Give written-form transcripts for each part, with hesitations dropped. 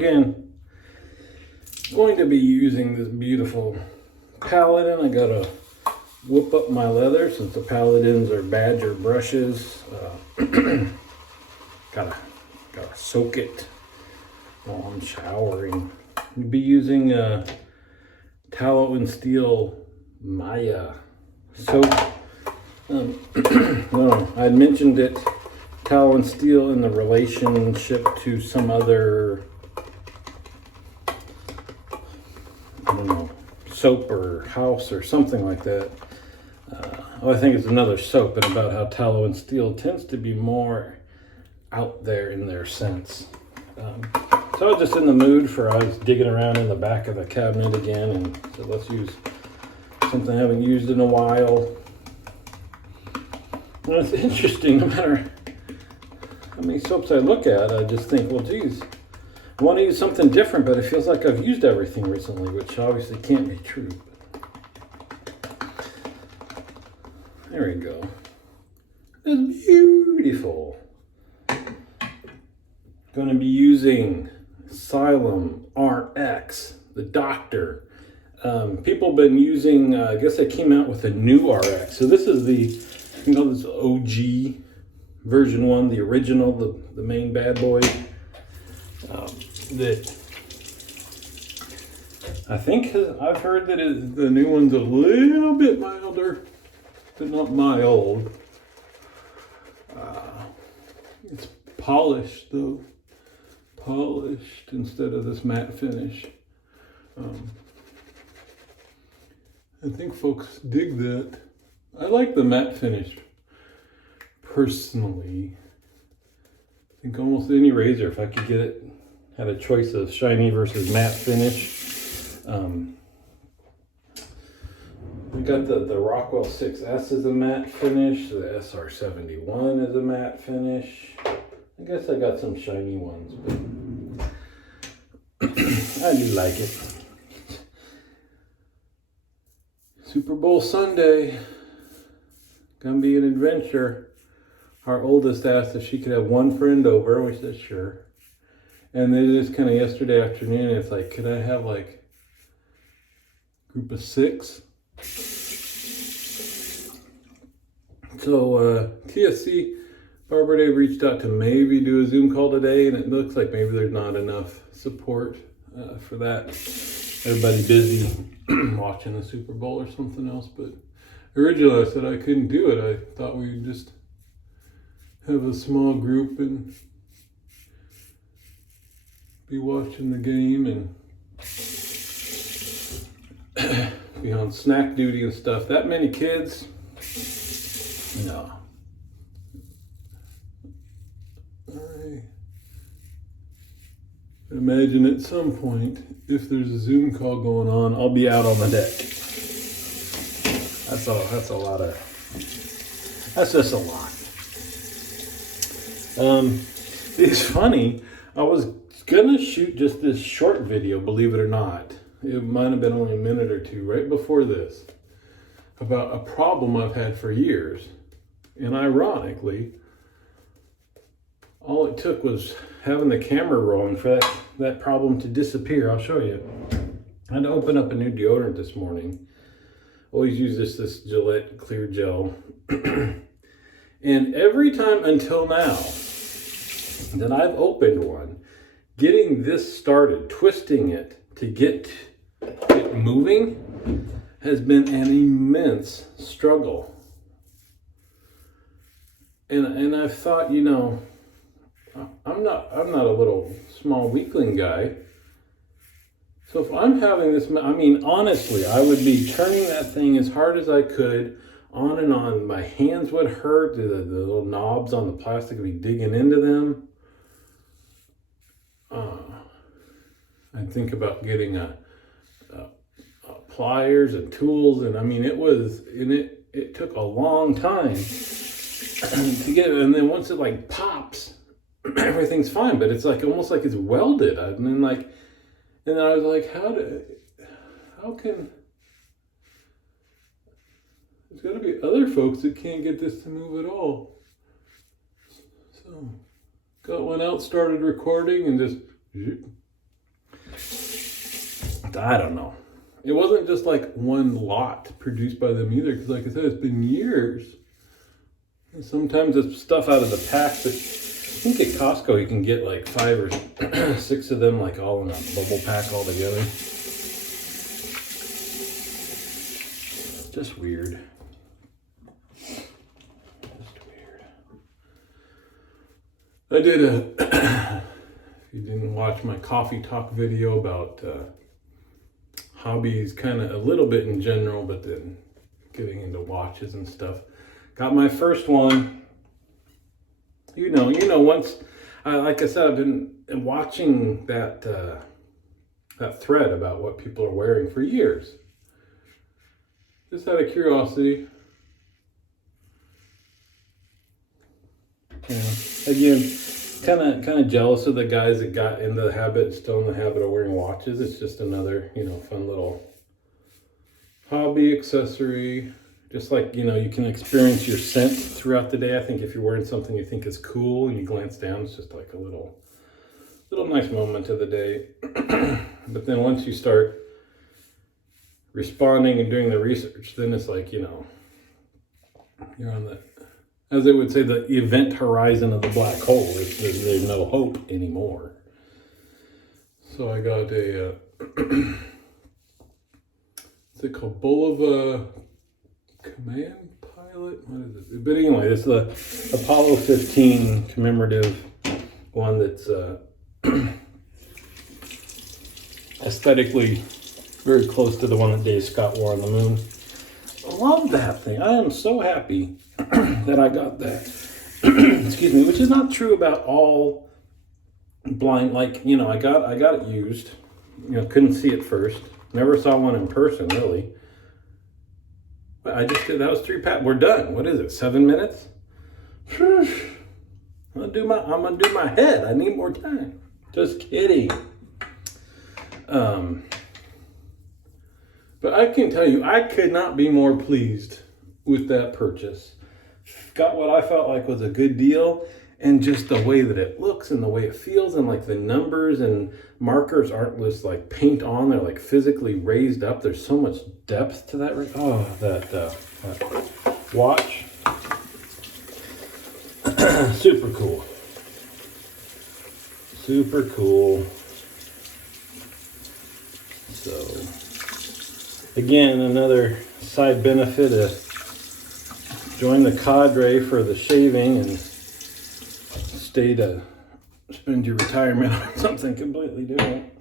again, going to be using this beautiful Paladin. I gotta whip up my leather since the Paladins are Badger brushes. Gotta soak it while I'm showering. I'll be using Tallow and Steel Maya soap. I had mentioned it, Tallow and Steel, in the relationship to some other, I don't know, soap or house or something like that. I think it's another soap, and about how Tallow and Steel tends to be more out there in their scents. So I was just in the mood I was digging around in the back of the cabinet again, and so let's use something I haven't used in a while. And it's interesting, no matter how many soaps I look at, I just think, well, geez, I want to use something different, but it feels like I've used everything recently, which obviously can't be true. There we go. It's beautiful. Going to be using Xylem RX, the Doctor. People have been using, I guess they came out with a new RX. So this is this OG version 1, the original, the main bad boy. That I think I've heard that the new one's a little bit milder, but not mild. It's polished though. Polished instead of this matte finish. I think folks dig that. I like the matte finish personally. I think almost any razor, if I could get it, had a choice of shiny versus matte finish. We got the Rockwell 6S as a matte finish. The SR71 is a matte finish. I guess I got some shiny ones, but I do like it. Super Bowl Sunday, gonna be an adventure. Our oldest asked if she could have one friend over. We said sure. And then just kind of yesterday afternoon, it's like, could I have like a group of 6? So TSC Barber Dave reached out to maybe do a Zoom call today, and it looks like maybe there's not enough support for that. Everybody busy watching the Super Bowl or something else. But originally I said I couldn't do it. I thought we'd just have a small group and be watching the game and be on snack duty and stuff. That many kids? No. I imagine at some point, if there's a Zoom call going on, I'll be out on the deck. That's a lot of, that's just a lot. It's funny, I was gonna shoot just this short video, believe it or not. It might have been only a minute or two right before this, about a problem I've had for years. And ironically, all it took was having the camera rolling for that problem to disappear. I'll show you. I had to open up a new deodorant this morning. Always use this Gillette Clear Gel. And every time until now that I've opened one, getting this started, twisting it to get it moving has been an immense struggle. And I've thought, you know, I'm not a little small weakling guy. So if I'm having this, I mean, honestly, I would be turning that thing as hard as I could, on and on. My hands would hurt. The little knobs on the plastic would be digging into them. I'd think about getting pliers and tools, and I mean, it took a long time to get it. And then once it like pops, everything's fine, but it's like almost like it's welded. And then I was like, how can, there's got to be other folks that can't get this to move at all. So got one out, started recording, and just I don't know. It wasn't just like one lot produced by them either, because like I said, it's been years. And sometimes it's stuff out of the pack, but I think at Costco you can get like 5 or 6 of them, like all in a bubble pack all together. Just weird. I did if you didn't watch my coffee talk video about hobbies, kind of a little bit in general, but then getting into watches and stuff. Got my first one. You know, once, like I said, I've been watching that thread about what people are wearing for years. Just out of curiosity. Yeah. Again, kind of jealous of the guys that got into the habit, still in the habit of wearing watches. It's just another, fun little hobby accessory. Just like, you can experience your scent throughout the day. I think if you're wearing something you think is cool and you glance down, it's just like a little nice moment of the day. But then once you start responding and doing the research, then it's like, you're on the, as they would say, the event horizon of the black hole. There's no hope anymore. So I got a, what's it called? Bulova Command Pilot? What is it? But anyway, this is the Apollo 15 commemorative one that's aesthetically very close to the one that Dave Scott wore on the moon. I love that thing. I am so happy that I got that. Excuse me, which is not true about all blind, like, I got it used. Couldn't see it first. Never saw one in person, really. But I just did, that was 3 pat. We're done. What is it, 7 minutes? I'm gonna do my head. I need more time. Just kidding. But I can tell you, I could not be more pleased with that purchase. Got what I felt like was a good deal, and just the way that it looks and the way it feels, and like the numbers and markers aren't just like paint on, they're like physically raised up. There's so much depth to that. Oh, that watch. Super cool. Super cool. So, again, another side benefit of join the cadre for the shaving and stay to spend your retirement on something completely different.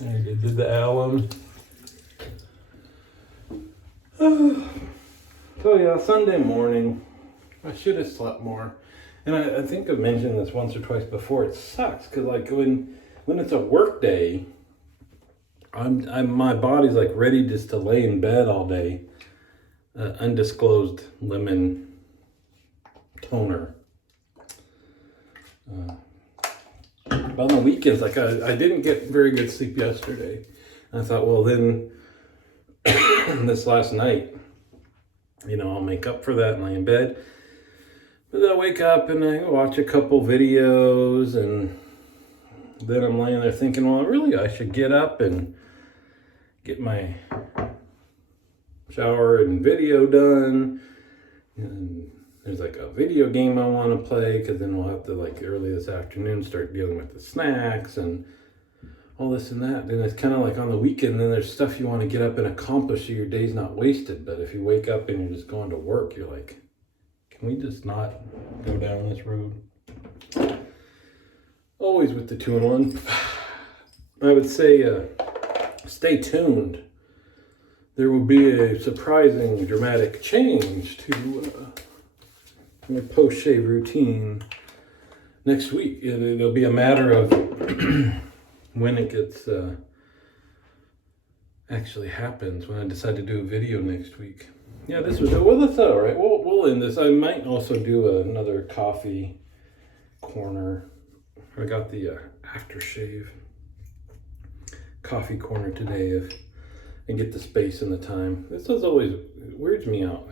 I did the alum. So yeah, Sunday morning, I should have slept more. And I think I've mentioned this once or twice before. It sucks because like when it's a work day, my body's like ready just to lay in bed all day. Undisclosed lemon toner. But on the weekends, like I didn't get very good sleep yesterday. And I thought, well then, this last night, I'll make up for that and lay in bed. But then I wake up and I watch a couple videos, and then I'm laying there thinking, well, really, I should get up and get my shower and video done. And there's like a video game I want to play, because then we'll have to, like, early this afternoon start dealing with the snacks and all this and that. And it's kind of like on the weekend, then there's stuff you want to get up and accomplish so your day's not wasted. But if you wake up and you're just going to work, you're like, can we just not go down this road? Always with the 2-in-1. I would say stay tuned. There will be a surprising, dramatic change to my post-shave routine next week. It'll be a matter of when it gets actually happens, when I decide to do a video next week. Yeah, this was, well, that's all right. We'll end this. I might also do another coffee corner. I got the aftershave coffee corner today and get the space and the time. This is always, it weirds me out.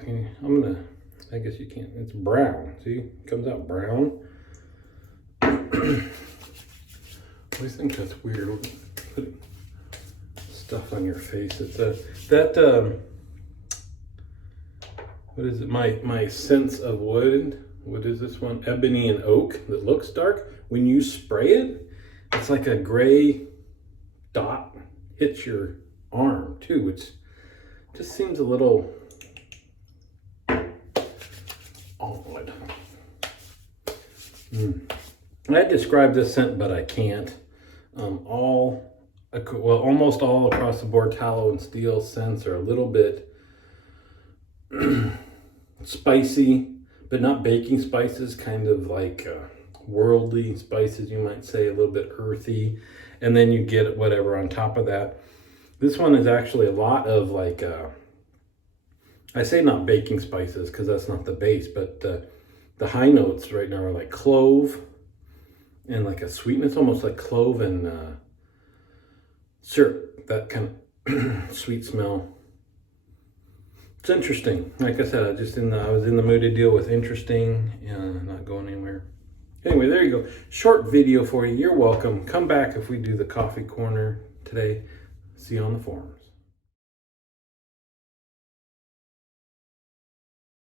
I guess you can't, it's brown. See, it comes out brown. always think that's weird, putting stuff on your face. It's what is it? My sense of wood. What is this one? Ebony and oak that looks dark. When you spray it, it's like a gray dot hits your arm too, which just seems a little odd. I describe this scent, but I can't. Almost all across the board tallow and steel scents are a little bit spicy, but not baking spices, kind of like worldly spices, you might say, a little bit earthy. And then you get whatever on top of that. This one is actually a lot of like, I say not baking spices because that's not the base, but the high notes right now are like clove and like a sweetness, almost like clove and syrup, that kind of sweet smell. It's interesting. Like I said, I was in the mood to deal with interesting and not going anywhere. Anyway, there you go. Short video for you. You're welcome. Come back if we do the coffee corner today. See you on the forums.